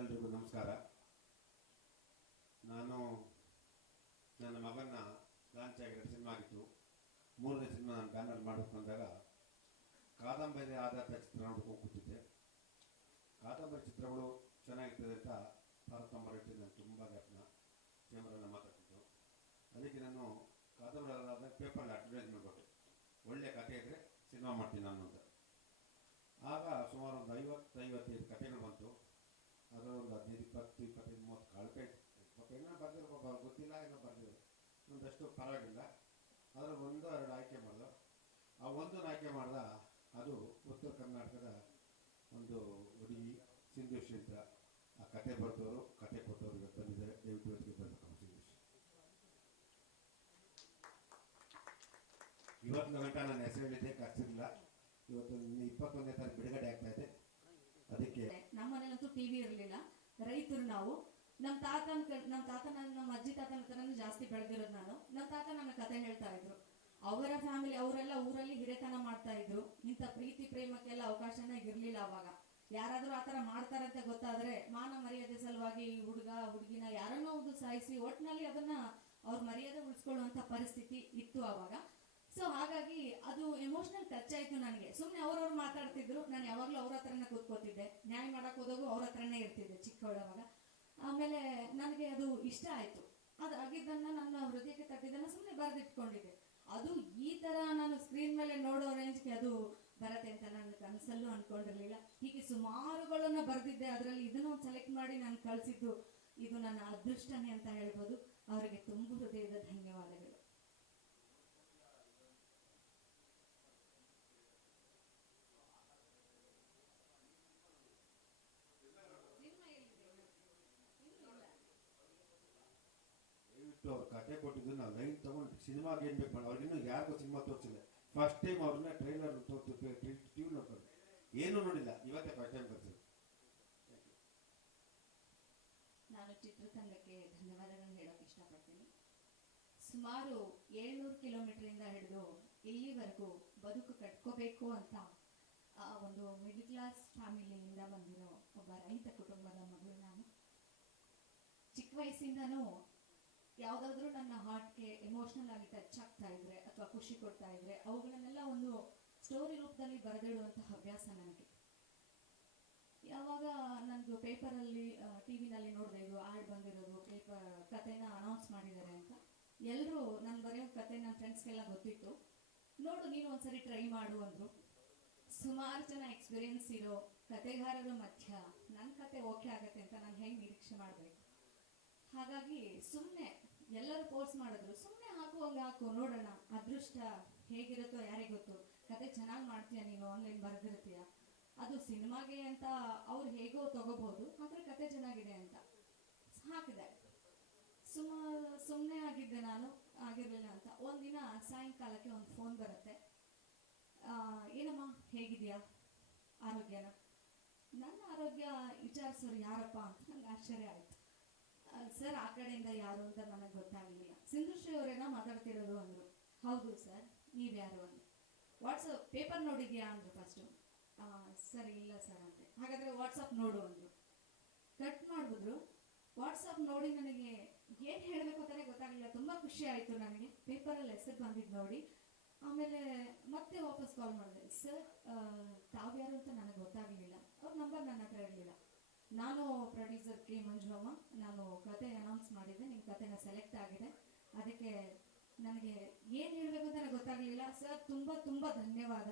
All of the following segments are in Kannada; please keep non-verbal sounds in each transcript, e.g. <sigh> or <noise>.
ಎಲ್ರಿಗೂ ನಮಸ್ಕಾರ. ನಾನು ನನ್ನ ಮಗನ ಲಾಂಚ್ ಆಗಿರೋ ಸಿನಿಮಾ ಆಗಿತ್ತು ಮೂರನೇ ಸಿನಿಮಾ ನಾನು ಬ್ಯಾನರ್ ಮಾಡಬೇಕು ಅಂದಾಗ ಕಾದಂಬರಿ ಆಧಾರಿತ ಚಿತ್ರ ನೋಡ್ಕೊಂಡು ಕೂತಿದ್ದೆ ಕಾದಂಬರಿ ಚಿತ್ರಗಳು ಚೆನ್ನಾಗಿರ್ತದೆ ಅಂತ ಭಾರತ ನಂಬರ್ ಇಟ್ಟು ನಾನು ತುಂಬ ಜ್ಞಾಪನ ಕ್ಯಾಮ್ರನ್ನ ಮಾತಾಡ್ತಿದ್ದು. ಅದಕ್ಕೆ ನಾನು ಕಾದಂಬರಿ ಆಧಾರದ ಪೇಪರ್ ಅಡ್ವರ್ಟೈಸ್ಮೆಂಟ್ ಕೊಟ್ಟೆ. ಒಳ್ಳೆ ಕಥೆ ಇದ್ದರೆ ಸಿನಿಮಾ ಮಾಡ್ತೀನಿ ನಾನು ಅಂತ ಆಗ ಸುಮಾರು ಒಂದು ಐವತ್ತು ಐವತ್ತೈದು ಕಥೆಗಳು ಬಂತು ಅದರ ಒಂದು ಇಪ್ಪತ್ತೈದು, ಮೂವತ್ತು ಕಳಪೆ ಪಾಪ ಏನೋ ಬರ್ದಿರೋ ಗೊತ್ತಿಲ್ಲ ಏನೋ ಬರ್ದಿರೋ ಒಂದಷ್ಟು ಪರವಾಗಿಲ್ಲ. ಅದರ ಒಂದು, ಎರಡು ಆಯ್ಕೆ ಮಾಡಿದ ಆ ಒಂದು ಆಯ್ಕೆ ಮಾಡ್ದ, ಅದು ಉತ್ತರ ಕರ್ನಾಟಕದ ಒಂದು ಹುಡುಗಿ ಸಿಂಧುಶ್ರೀ ಅಂತ ಆ ಕತೆ ಬರೆದವರು, ಕತೆ ಕೊಟ್ಟವರು ಇವತ್ತು ಬಂದಿದ್ದಾರೆ. ದಯವಿಟ್ಟು ಇವತ್ತಿಗೆ ಬರಬೇಕು ಸಿಂಧುಶ್ರೀ ಇವತ್ತಿನ ಗಂಟ ನನ್ನ ಹೆಸರು ಹೇಳಿದ್ದೆ ಖರ್ಚಿಲ್ಲ ಇವತ್ತು ಇಪ್ಪತ್ತೊಂದನೇ ತಾರೀಕು ಬಿಡುಗಡೆ ಆಗ್ತಾ ಇದೆ. ಅದಕ್ಕೆ ನಮ್ಮ ಮನೇಲಂತೂ ಟಿವಿ ಇರಲಿಲ್ಲ. ರೈತರು ನಾವು ನಮ್ಮ ತಾತನ ನಮ್ಮ ತಾತನ ನಮ್ಮ ಅಜ್ಜಿ ತಾತನ ಹತ್ರನೂ ಜಾಸ್ತಿ ಬೆಳೆದಿರೋದು ನಾನು. ನಮ್ಮ ತಾತ ನನ್ನ ಕತೆ ಹೇಳ್ತಾ ಇದ್ರು. ಅವರ ಫ್ಯಾಮಿಲಿ ಅವರೆಲ್ಲ ಊರಲ್ಲಿ ಹಿರೇತನ ಮಾಡ್ತಾ ಇದ್ರು. ಇಂಥ ಪ್ರೀತಿ, ಪ್ರೇಮಕ್ಕೆಲ್ಲ ಅವಕಾಶನೇ ಇರಲಿಲ್ಲ ಅವಾಗ. ಯಾರಾದ್ರೂ ಆತರ ಮಾಡ್ತಾರಂತ ಗೊತ್ತಾದ್ರೆ, ಮಾನ ಮರ್ಯಾದೆ ಸಲುವಾಗಿ ಹುಡುಗ, ಹುಡುಗಿನ ಯಾರನ್ನೋ ಒಂದು ಸಾಯಿಸಿ ಒಟ್ನಲ್ಲಿ ಅದನ್ನ ಅವ್ರ ಮರ್ಯಾದೆ ಉಳಿಸ್ಕೊಳ್ಳುವಂತ ಪರಿಸ್ಥಿತಿ ಇತ್ತು ಅವಾಗ. ಸೊ ಹಾಗಾಗಿ ಅದು ಎಮೋಷನಲ್ ಟಚ್ ಆಯ್ತು ನನಗೆ. ಮಾತಾಡ್ತಿದ್ರು ನಾನು ಯಾವಾಗಲೂ ಅವ್ರ ಹತ್ರನೇ ಕೂತ್ಕೋತಿದ್ದೆ. ನ್ಯಾಯ ಮಾಡಕ್ ಹೋದಾಗೂ ಅವ್ರ ಹತ್ರನೇ ಇರ್ತಿದ್ದೆ ಚಿಕ್ಕವಳವಾಗ. ಆಮೇಲೆ ನನಗೆ ಅದು ಇಷ್ಟ ಆಯ್ತು. ಅದು ಆಗಿದ್ದನ್ನ ನನ್ನ ಹೃದಯಕ್ಕೆ ತಟ್ಟಿದ್ದನ್ನ ಸುಮ್ಮನೆ ಬರೆದಿಟ್ಕೊಂಡಿದ್ದೆ. ಅದು ಈ ತರ ನಾನು ಸ್ಕ್ರೀನ್ ಮೇಲೆ ನೋಡೋ ರೇಂಜ್ಗೆ ಅದು ಬರತ್ತೆ ಅಂತ ನಾನು ಕನಸಲ್ಲೂ ಅನ್ಕೊಂಡಿರ್ಲಿಲ್ಲ. ಹೀಗೆ ಸುಮಾರುಗಳನ್ನ ಬರೆದಿದ್ದೆ. ಅದರಲ್ಲಿ ಇದನ್ನ ಸೆಲೆಕ್ಟ್ ಮಾಡಿ ನಾನು ಕಳಿಸಿದ್ದು ಇದು ನನ್ನ ಅದೃಷ್ಟನೇ ಅಂತ ಹೇಳ್ಬೋದು. ಅವರಿಗೆ ತುಂಬ ಹೃದಯದ ಧನ್ಯವಾದಗಳು ದಯವಿಟ್ಟು ಅವ್ರ ಕತೆ ಕೊಟ್ಟಿದ್ದು ನಾವು ಲೈನ್ ತಗೊಂಡು ಸಿನಿಮಾಗೆ ಏನು ಬೇಕು ಮಾಡಿ ಅವ್ರಿಗಿನ್ನೂ ಯಾರಿಗೂ ಸಿನಿಮಾ ತೋರಿಸಿಲ್ಲ. ಫಸ್ಟ್ ಟೈಮ್ ಅವ್ರನ್ನ ಟ್ರೈಲರ್ ತೋರಿಸಿ ಟಿವಿ ನೋಡ್ಕೊಂಡು ಏನೂ ನೋಡಿಲ್ಲ, ಇವತ್ತೇ ಫಸ್ಟ್ ಟೈಮ್ ಬರ್ತೀವಿ ನಾನು ಚಿತ್ರತಂಡಕ್ಕೆ ಧನ್ಯವಾದಗಳನ್ನು ಹೇಳೋಕೆ ಇಷ್ಟಪಡ್ತೀನಿ. ಸುಮಾರು ಏಳ್ನೂರು ಕಿಲೋಮೀಟರಿಂದ ಹಿಡಿದು ಇಲ್ಲಿವರೆಗೂ ಬದುಕು ಕಟ್ಕೋಬೇಕು ಅಂತ ಒಂದು ಮಿಡ್ಲ್ ಕ್ಲಾಸ್ ಫ್ಯಾಮಿಲಿಯಿಂದ ಬಂದಿರೋ ಒಬ್ಬ ರೈತ ಕುಟುಂಬದ ಮಗಳು ನಾನು. ಚಿಕ್ಕ ವಯಸ್ಸಿಂದನೂ ಯಾವುದಾದ್ರೂ ನನ್ನ ಹಾರ್ಟ್ಗೆ ಎಮೋಷನಲ್ ಆಗಿ ಟಚ್ ಆಗ್ತಾ ಇದ್ರೆ ಅಥವಾ ಖುಷಿ ಕೊಡ್ತಾ ಇದ್ರೆ ಅವುಗಳನ್ನೆಲ್ಲ ಒಂದು ಸ್ಟೋರಿ ರೂಪದಲ್ಲಿ ಬರೆದಿಡುವಂಥ ಹವ್ಯಾಸ ನನಗೆ. ಯಾವಾಗ ನಂದು ಪೇಪರಲ್ಲಿ ಟಿ ವಿನಲ್ಲಿ ನೋಡಿದೆ ಇದು ಆಡ್ ಬಂದಿರೋದು ಪೇಪರ್ ಕತೆನ ಅನೌನ್ಸ್ ಮಾಡಿದ್ದಾರೆ ಅಂತ ಎಲ್ಲರೂ ನನ್ ಬರೆಯೋ ಕತೆ ನನ್ನ ಫ್ರೆಂಡ್ಸ್ಗೆಲ್ಲ ಗೊತ್ತಿತ್ತು. ನೋಡು, ನೀನು ಒಂದ್ಸರಿ ಟ್ರೈ ಮಾಡು ಅಂದರು. ಸುಮಾರು ಜನ ಎಕ್ಸ್ಪೀರಿಯನ್ಸ್ ಇರೋ ಕತೆಗಾರರ ಮಧ್ಯ ನನ್ನ ಕತೆ ಓಕೆ ಆಗತ್ತೆ ಅಂತ ನಾನು ಹೆಂಗೆ ನಿರೀಕ್ಷೆ ಮಾಡಬೇಕು? ಹಾಗಾಗಿ ಸುಮ್ಮನೆ ಎಲ್ಲರೂ ಪೋಸ್ಟ್ ಮಾಡಿದ್ರು ಸುಮ್ಮನೆ ಹಂಗೆ ನೋಡೋಣ. ಅದೃಷ್ಟ ಹೇಗಿರುತ್ತೋ ಯಾರಿಗೆ ಗೊತ್ತು? ಕತೆ ಚೆನ್ನಾಗಿ ಮಾಡ್ತೀಯ ನೀನು? ಆನ್ಲೈನ್ ಬರೆದಿರ್ತೀಯ? ಅದು ಸಿನಿಮಾಗೆ ಅಂತ ಅವ್ರು ಹೇಗೋ ತಗೋಬಹುದು ಆದ್ರೆ ಕತೆ ಚೆನ್ನಾಗಿದೆ ಅಂತ. ಹಾಕಿದೆ ಸುಮ್ಮ ಸುಮ್ಮನೆ ಆಗಿದ್ದೆ ನಾನು, ಆಗಿರಲಿಲ್ಲ ಅಂತ. ಒಂದಿನ ಸಾಯಂಕಾಲಕ್ಕೆ ಒಂದು ಫೋನ್ ಬರುತ್ತೆ. ಏನಮ್ಮ, ಹೇಗಿದೆಯಾ? ಆರೋಗ್ಯನ? ನನ್ನ ಆರೋಗ್ಯ ವಿಚಾರಿಸೋರು ಯಾರಪ್ಪ ಅಂತ ನಂಗೆ ಆಶ್ಚರ್ಯ ಆಯ್ತು. ಸರ್ ಆ ಕಡೆಯಿಂದ ಯಾರು ಅಂತ ನನಗೆ ಗೊತ್ತಾಗಲಿಲ್ಲ. ಸಿಂಧುಶ್ರೀ ಅವರೇನೋ ಮಾತಾಡ್ತಿರೋದು ಅಂದರು. ಹೌದು ಸರ್ ನೀವ್ಯಾರು ಅಂತ. ವಾಟ್ಸಪ್ ಪೇಪರ್ ನೋಡಿದ್ಯಾ ಅಂದರು ಫಸ್ಟು ಸರ್, ಇಲ್ಲ ಸರ್ ಅಂತೆ. ಹಾಗಾದರೆ ವಾಟ್ಸಪ್ ನೋಡು ಅಂದರು. ಕಟ್ ಮಾಡಿಬಿಟ್ರು. ವಾಟ್ಸಪ್ ನೋಡಿ ನನಗೆ ಏನು ಹೇಳಬೇಕು ಅಂತಾನೆ ಗೊತ್ತಾಗಲಿಲ್ಲ. ತುಂಬ ಖುಷಿ ಆಯಿತು ನನಗೆ. ಪೇಪರಲ್ಲಿ ಹೆಸರು ಬಂದಿದ್ದು ನೋಡಿ. ಆಮೇಲೆ ಮತ್ತೆ ವಾಪಸ್ ಕಾಲ್ ಮಾಡಿದೆ. ಸರ್ ತಾವ್ಯಾರು ಅಂತ ನನಗೆ ಗೊತ್ತಾಗಲಿಲ್ಲ. ಅವ್ರ ನಂಬರ್ ನನ್ನ ಹತ್ರ ಇರಲಿಲ್ಲ. ನಾನು ಪ್ರೊಡ್ಯೂಸರ್ ಕೆ ಮಂಜುಳಮ್ಮ. ನಾನು ಕತೆ ಅನೌನ್ಸ್ ಮಾಡಿದ್ದೆ. ನಿಮ್ಮ ಕತೆನ ಸೆಲೆಕ್ಟ್ ಆಗಿದೆ. ಅದಕ್ಕೆ ನನಗೆ ಏನು ಹೇಳಬೇಕು ಅಂತ ಗೊತ್ತಾಗಲಿಲ್ಲ. ಸರ್ ತುಂಬಾ ತುಂಬಾ ಧನ್ಯವಾದ.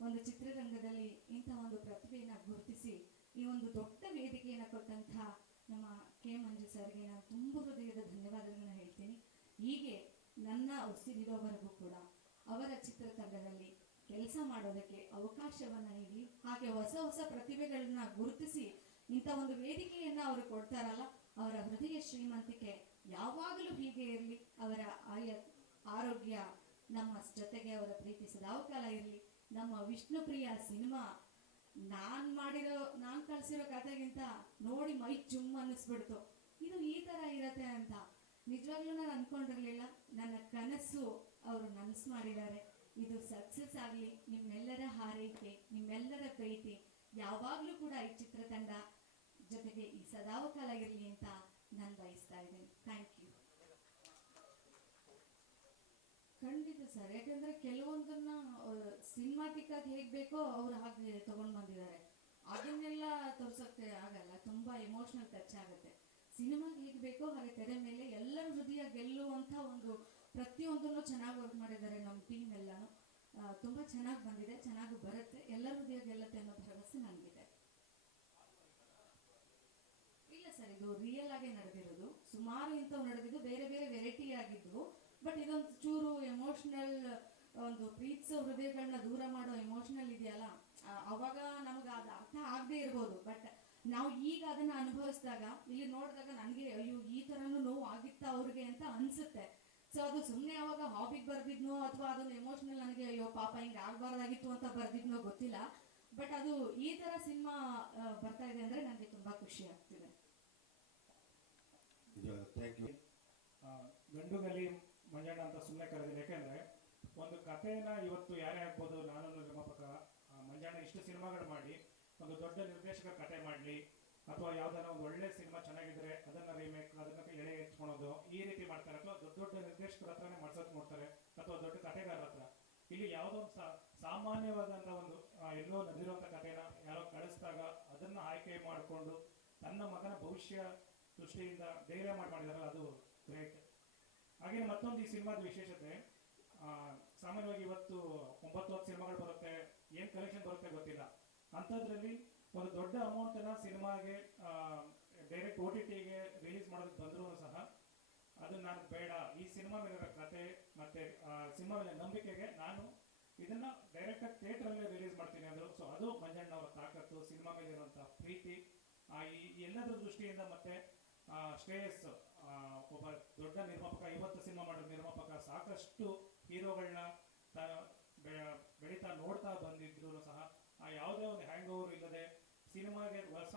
ಒಂದು ಚಿತ್ರರಂಗದಲ್ಲಿ ಇಂಥ ಒಂದು ಪ್ರತಿಭೆಯನ್ನ ಗುರುತಿಸಿ, ಈ ಒಂದು ದೊಡ್ಡ ವೇದಿಕೆಯನ್ನ ಕೊಟ್ಟಂತಹ ನಮ್ಮ ಕೆ ಮಂಜು ಸರ್ಗೆ ನಾನು ತುಂಬ ಹೃದಯದ ಧನ್ಯವಾದಗಳನ್ನ ಹೇಳ್ತೀನಿ. ಹೀಗೆ ನನ್ನ ಉಸಿರಿರೋವರೆಗೂ ಕೂಡ ಅವರ ಚಿತ್ರತಂಡದಲ್ಲಿ ಕೆಲಸ ಮಾಡೋದಕ್ಕೆ ಅವಕಾಶವನ್ನ ನೀಡಿ, ಹಾಗೆ ಹೊಸ ಹೊಸ ಪ್ರತಿಭೆಗಳನ್ನ ಗುರುತಿಸಿ ಇಂಥ ಒಂದು ವೇದಿಕೆಯನ್ನ ಅವರು ಕೊಡ್ತಾರಲ್ಲ, ಅವರ ಹೃದಯ ಶ್ರೀಮಂತಿಕೆ ಯಾವಾಗಲೂ ಹೀಗೆ ಇರಲಿ. ಅವರ ಆಯ, ಆರೋಗ್ಯ ನಮ್ಮ ಜೊತೆಗೆ ಅವರ ಪ್ರೀತಿ ಸದಾವಕಾಲ ಇರಲಿ. ನಮ್ಮ ವಿಷ್ಣುಪ್ರಿಯ ಸಿನಿಮಾ, ನಾನ್ ಮಾಡಿರೋ, ನಾನ್ ಕಳ್ಸಿರೋ ಕತೆಗಿಂತ ನೋಡಿ ಮೈ ಚುಮ್ ಅನ್ನಿಸ್ಬಿಡ್ತು. ಇದು ಈ ತರ ಇರತ್ತೆ ಅಂತ ನಿಜವಾಗ್ಲೂ ನಾನು ಅನ್ಕೊಂಡಿರ್ಲಿಲ್ಲ. ನನ್ನ ಕನಸು ಅವರು ನನಸು ಮಾಡಿದ್ದಾರೆ. ಇದು ಸಕ್ಸಸ್ ಆಗಲಿ. ನಿಮ್ಮೆಲ್ಲರ ಹಾರೈಕೆ, ನಿಮ್ಮೆಲ್ಲರ ಪ್ರೀತಿ, ಯಾವಾಗಲೂ ಕೂಡ ಈ ಚಿತ್ರತಂಡ ಜೊತೆಗೆ ಈ ಸದಾವಕಾಲ ಇರಲಿ ಅಂತ ನಾನು ಬಯಸ್ತಾ ಥ್ಯಾಂಕ್ ಯು ಖಂಡಿತ ಸರ್ ಯಾಕಂದ್ರೆ ಕೆಲವೊಂದನ್ನ ಸಿನಿಮಾಟಿಕ್ ಆಗಿ ಹೇಗ್ ಬೇಕೋ ಅವ್ರು ಹಾಗೆ ತಗೊಂಡ್ ಬಂದಿದ್ದಾರೆ. ಅದನ್ನೆಲ್ಲ ತೋರ್ಸೋಕೆ ಆಗಲ್ಲ. ತುಂಬಾ ಎಮೋಷನಲ್ ಟಚ್ ಆಗುತ್ತೆ. ಸಿನಿಮಾಗೆ ಹೇಗ್ ಬೇಕೋ ಹಾಗೆ ತೆರೆ ಮೇಲೆ ಎಲ್ಲರ ಹೃದಯ ಗೆಲ್ಲುವಂತ ಒಂದು ಪ್ರತಿಯೊಂದನ್ನು ಚೆನ್ನಾಗಿ ವರ್ಕ್ ಮಾಡಿದ್ದಾರೆ ನಮ್ಮ ಟೀಮ್ ಎಲ್ಲಾನು ಆ, ತುಂಬಾ ಚೆನ್ನಾಗಿ ಬಂದಿದೆ ಚೆನ್ನಾಗಿ ಬರುತ್ತೆ ಎಲ್ಲರ ಹೃದಯ ಗೆಲ್ಲುತ್ತೆ ಅನ್ನೋ ಭರವಸೆ ನನಗಿದೆ ಇಲ್ಲ ಸರ್ ಇದು ರಿಯಲ್ ಆಗೇ ನಡೆದಿರೋದು ಸುಮಾರು ಇಂಥವು ನಡೆದಿದ್ದು ಬೇರೆ ಬೇರೆ ವೆರೈಟಿ ಆಗಿದ್ವು ಬಟ್ ಇದೊಂದು ಚೂರು ಎಮೋಷನಲ್ ಒಂದು ಪ್ರೀತಿಸೋ ಹೃದಯಗಳನ್ನ ದೂರ ಮಾಡೋ ಎಮೋಷನಲ್ ಇದೆಯಲ್ಲ ಅವಾಗ ನಮ್ಗೆ ಅದು ಅರ್ಥ ಆಗದೆ ಇರ್ಬೋದು. ಬಟ್ ನಾವು ಈಗ ಅದನ್ನ ಅನುಭವಿಸಿದಾಗ ಇಲ್ಲಿ ನೋಡಿದಾಗ ನನಗೆ ಅಯ್ಯೋ ಈ ಥರನೂ ನೋವು ಆಗಿತ್ತಾ ಅವ್ರಿಗೆ ಅಂತ ಅನ್ಸುತ್ತೆ. ಸೊ ಅದು ಸುಮ್ಮನೆ ಅವಾಗ ಹಾಬಿಗೆ ಬರ್ದಿದ್ನೋ ಅಥವಾ ಅದೊಂದು ಎಮೋಷನಲ್ ನನಗೆ ಅಯ್ಯೋ ಪಾಪ ಹಿಂಗೆ ಆಗ್ಬಾರ್ದಾಗಿತ್ತು ಅಂತ ಬರ್ದಿದ್ನೋ ಗೊತ್ತಿಲ್ಲ. ಬಟ್ ಅದು ಈ ತರ ಸಿನಿಮಾ ಬರ್ತಾ ಇದೆ ಅಂದ್ರೆ ನನಗೆ ತುಂಬಾ ಖುಷಿ ಆಗ್ತಿದೆ. ಗಂಡುಗಲಿ ಮಂಜಣ್ಣ ಅಂತ ಸುಮ್ಮನೆ ಕರೆದಿಲ್ಲ ಯಾಕೆಂದ್ರೆ ಒಂದು ಕಥೆನ ಇವತ್ತು ಯಾರೇ ಆಗ್ಬೋದು ನಾನು ನಿರ್ಮಾಪಕ ಮಂಜಣ್ಣ ಇಷ್ಟು ಸಿನಿಮಾಗಳು ಮಾಡಿ, ಒಂದು ದೊಡ್ಡ ನಿರ್ದೇಶಕ ಕತೆ ಮಾಡಲಿ, ಅಥವಾ ಯಾವ್ದಾರ ಒಂದು ಒಳ್ಳೆ ಸಿನಿಮಾ ಚೆನ್ನಾಗಿದ್ರೆ ಅದನ್ನ ರೀಮೇಕ್ ಅದನ್ನ ಎಳೆ ಎತ್ಕೊಳೋದು, ಈ ರೀತಿ ಮಾಡ್ತಾರೆ. ಅಥವಾ ದೊಡ್ಡ ದೊಡ್ಡ ನಿರ್ದೇಶಕರ ಹತ್ರನೇ ಮಾಡ್ಸೋಕ್ ನೋಡ್ತಾರೆ, ಅಥವಾ ದೊಡ್ಡ ಕಥೆಗಾರರ ಹತ್ರ. ಇಲ್ಲಿ ಯಾವುದೋ ಒಂದು ಸಾ- ಸಾಮಾನ್ಯವಾದಂತ ಒಂದು ಎಲ್ಲೋ ನಡೆದಿರುವಂತ ಕಥೆನ ಯಾರೋ ಕಳಿಸಿದಾಗ ಅದನ್ನ ಆಯ್ಕೆ ಮಾಡಿಕೊಂಡು ತನ್ನ ಮಗನ ಭವಿಷ್ಯ ದೃಷ್ಟಿಯಿಂದ ಧೈರ್ಯ ಮಾಡಿ ಮಾಡಿದಾರಲ್ಲ, ಅದು ಗ್ರೇಟ್ ಹಾಗೆ ಮತ್ತೊಂದು ಈ ಸಿನಿಮಾದ ವಿಶೇಷತೆ ಸಾಮಾನ್ಯವಾಗಿ ಇವತ್ತು ಒಂಬತ್ತು ಹತ್ತು ಸಿನಿಮಾಗಳು ಬರುತ್ತೆ, ಏನು ಕಲೆಕ್ಷನ್ ಬರುತ್ತೆ ಗೊತ್ತಿಲ್ಲ. ಅಂಥದ್ರಲ್ಲಿ ಒಂದು ದೊಡ್ಡ ಅಮೌಂಟ್ ಅನ್ನ ಸಿನಿಮಾಗೆ ಡೈರೆಕ್ಟ್ ಓ ಟಿ ಟಿಗೆ ರಿಲೀಸ್ ಮಾಡೋದಕ್ಕೆ ಬಂದರೂ ಸಹ ಅದು ನಾನು ಬೇಡ. ಈ ಸಿನಿಮಾ ಮೇಲಿರೋ ಕತೆ ಮತ್ತೆ ಸಿನಿಮಾ ಮೇಲೆ ನಂಬಿಕೆಗೆ ನಾನು ಇದನ್ನ ಡೈರೆಕ್ಟ್ ಆಗಿ ಥಿಯೇಟರ್ ಅಲ್ಲೇ ರಿಲೀಸ್ ಮಾಡ್ತೀನಿ ಅಂದರು. ಸೊ ಅದು ಮಂಜಣ್ಣ ಅವರ ತಾಕತ್ತು, ಸಿನಿಮಾ ಮೇಲೆ ಇರುವಂತಹ ಪ್ರೀತಿ ಈ ಎಲ್ಲದರ ದೃಷ್ಟಿಯಿಂದ ಮತ್ತೆ ಶ್ರೇಯಸ್ಸು. ಒಬ್ಬ ದೊಡ್ಡ ನಿರ್ಮಾಪಕ, ಇವತ್ತು ಸಿನಿಮಾ ಮಾಡಿದ ನಿರ್ಮಾಪಕ ಸಾಕಷ್ಟು ಹೀರೋಗಳನ್ನ ಬೆಳೀತಾ ನೋಡ್ತಾ ಬಂದಿದ್ರು ಸಹ ಆ ಯಾವುದೇ ಒಂದು ಹ್ಯಾಂಗ್ ಓವರ್ ಇಲ್ಲದೆ ಸಿನಿಮಾಗೆ ಹೊಸ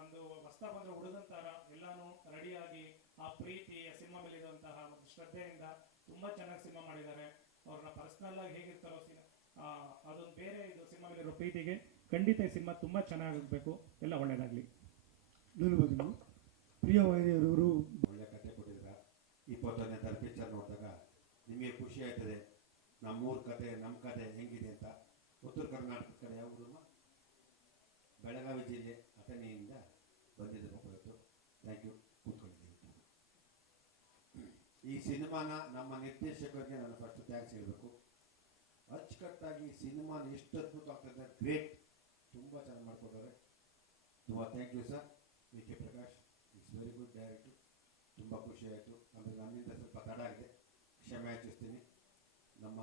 ಒಂದು ಹೊಸ ಬಂದ್ರೆ ಹುಡುಗಂತರ ಎಲ್ಲಾನು ರೆಡಿಯಾಗಿ ಆ ಪ್ರೀತಿ, ಆ ಸಿನಿಮಾ ಮೇಲೆ ಒಂದು ಶ್ರದ್ಧೆಯಿಂದ ತುಂಬಾ ಚೆನ್ನಾಗಿ ಸಿನಿಮಾ ಮಾಡಿದ್ದಾರೆ. ಅವ್ರನ್ನ ಪರ್ಸನಲ್ ಆಗಿ ಹೇಗಿರ್ತಾರೋ ಸಿನಿಮಾ ಅದೊಂದು ಬೇರೆ ಇದು ಸಿನಿಮಾ ಇರೋ ಪ್ರೀತಿಗೆ ಖಂಡಿತ ಈ ಸಿನಿಮಾ ತುಂಬಾ ಚೆನ್ನಾಗಿರ್ಬೇಕು ಎಲ್ಲ ಒಳ್ಳೇದಾಗ್ಲಿ. ಧನ್ಯವಾದಗಳು. ಪ್ರಿಯ ವಾಹಿನಿಯರವರು ಇಪ್ಪತ್ತೊಂದನೇ ತರ ಪಿಕ್ಚರ್ ನೋಡಿದಾಗ ನಿಮಗೆ ಖುಷಿ ಆಯ್ತದೆ. ನಮ್ಮೂರ ಕತೆ ನಮ್ಮ ಕತೆ ಹೆಂಗಿದೆ ಅಂತ. ಉತ್ತರ ಕರ್ನಾಟಕದ ಕಡೆ ಯಾವ ಊರಮ್ಮ ಬೆಳಗಾವಿ ಜಿಲ್ಲೆ ಅಥಣಿಯಿಂದ ಬಂದಿದ್ದು ಥ್ಯಾಂಕ್ ಯು ಕೂತ್ಕೊಂಡಿದ್ದೀನಿ ಈ ಸಿನಿಮಾನ ನಮ್ಮ ನಿರ್ದೇಶಕರಿಗೆ ನಾನು ಫಸ್ಟ್ ಥ್ಯಾಂಕ್ಸ್ ಹೇಳಬೇಕು. ಅಚ್ಚುಕಟ್ಟಾಗಿ ಸಿನಿಮಾನ ಎಷ್ಟು ಅದ್ಭುತ ಗ್ರೇಟ್ ತುಂಬ ಚೆನ್ನಾಗಿ ಮಾಡ್ಕೊತಾರೆ ತುಂಬ thank you sir V K Prakash it's very good director ತುಂಬ ಖುಷಿ ಆಯಿತು. ಅಂದರೆ ನನ್ನಿಂದ ಸ್ವಲ್ಪ ತಡ ಆಗಿದೆ ಕ್ಷಮೆ ಯಾಚಿಸ್ತೀನಿ ನಮ್ಮ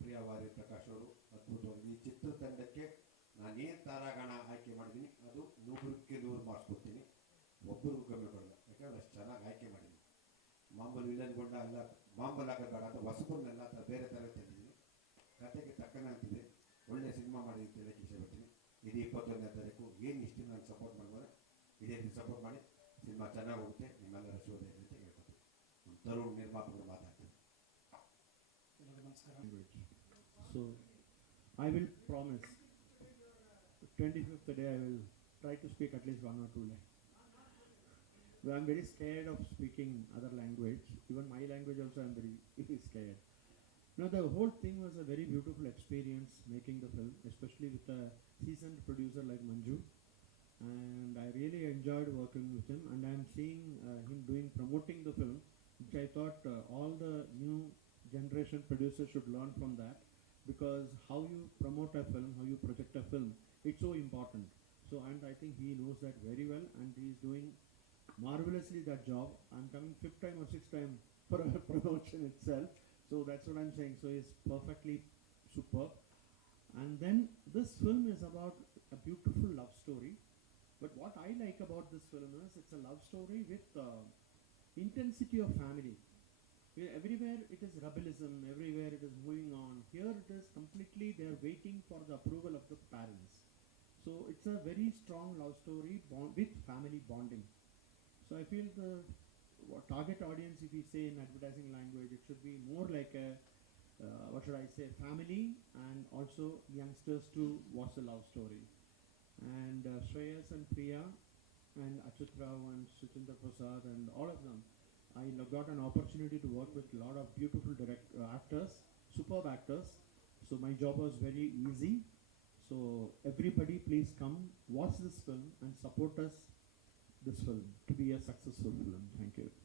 ಪ್ರಿಯವಾರಿ ಪ್ರಕಾಶ್ ಅವರು ಅದ್ಭುತವಾಗಿ ಈ ಚಿತ್ರತಂಡಕ್ಕೆ ನಾನೇನು ತಾರಾಗಣ ಆಯ್ಕೆ ಮಾಡಿದ್ದೀನಿ, ಅದು ನೂರಕ್ಕೆ ನೂರು ಮಾರ್ಕ್ಸ್ ಕೊಡ್ತೀನಿ. ಒಬ್ಬರು ಕಮ್ಮಿ ಕೊಡಲ್ಲ, ಯಾಕಂದ್ರೆ ಅಷ್ಟು ಚೆನ್ನಾಗಿ ಆಯ್ಕೆ ಮಾಡಿದ್ದೀನಿ. ಮಾಮೂಲು ವಿಲನ್ಗೊಂಡ ಎಲ್ಲ ಮಾಮೂಲು ಆಗಬೇಡ ಅಥವಾ ಹೊಸಬನ್ನೆಲ್ಲ ಅಥವಾ ಬೇರೆ ಥರ ತಂದಿದ್ದೀನಿ ಕತೆಗೆ ತಕ್ಕನಂತಿದೆ ಒಳ್ಳೆ ಸಿನಿಮಾ ಮಾಡಿ ಅಂತ ಹೇಳಕ್ಕೆ ಇಷ್ಟಪಡ್ತೀನಿ. ಇದು ಇಪ್ಪತ್ತೊಂದನೇ ತಾರೀಕು, ಏನು ಇಷ್ಟು ನಾನು ಸಪೋರ್ಟ್ ಮಾಡ್ಬೋದು. ಇದೇ ರೀತಿ ಸಪೋರ್ಟ್ ಮಾಡಿ. ಸಿನಿಮಾ ಚೆನ್ನಾಗಿ ಹೋಗುತ್ತೆ. ನಮ್ಮ ತರುಣ್ ನಿರ್ಮಾಪಕರು ಮಾತಾಡ್ತೀನಿ ಎಲ್ಲರಿಗೂ ನಮಸ್ಕಾರ language. So I will promise. 25th day I will try to speak at least one or two languages. I'm very scared of speaking other language. Even my language also I'm <laughs> very scared. Now the whole thing was a very beautiful experience making the film, especially with a seasoned producer like Manju. And I really enjoyed working with him, and I'm seeing uh, him doing promoting the film, which I thought uh, all the new generation producers should learn from that because how you promote a film, how you project a film, it's so important. So, and I think he knows that very well, and he's doing marvelously that job. I'm coming fifth time or sixth time for a <laughs> promotion itself, so that's what I'm saying. So, he's perfectly superb. And then this film is about a beautiful love story. But what I like about this film is it's a love story with uh, intensity of family. Everywhere it is rebellism, everywhere it is moving on. Here it is completely they are waiting for the approval of the parents. So it's a very strong love story bond with family bonding. So I feel the target audience, if we say in advertising language, it should be more like a uh, what should I say, family and also youngsters to watch the love story. And uh, Shreyas and Priya, and Achut Rao and Suchinda Prasad and all of them. I got an opportunity to work with a lot of beautiful direct uh, actors, superb actors. So my job was very easy. So everybody, please come watch this film and support us. This film to be a successful film. Thank you.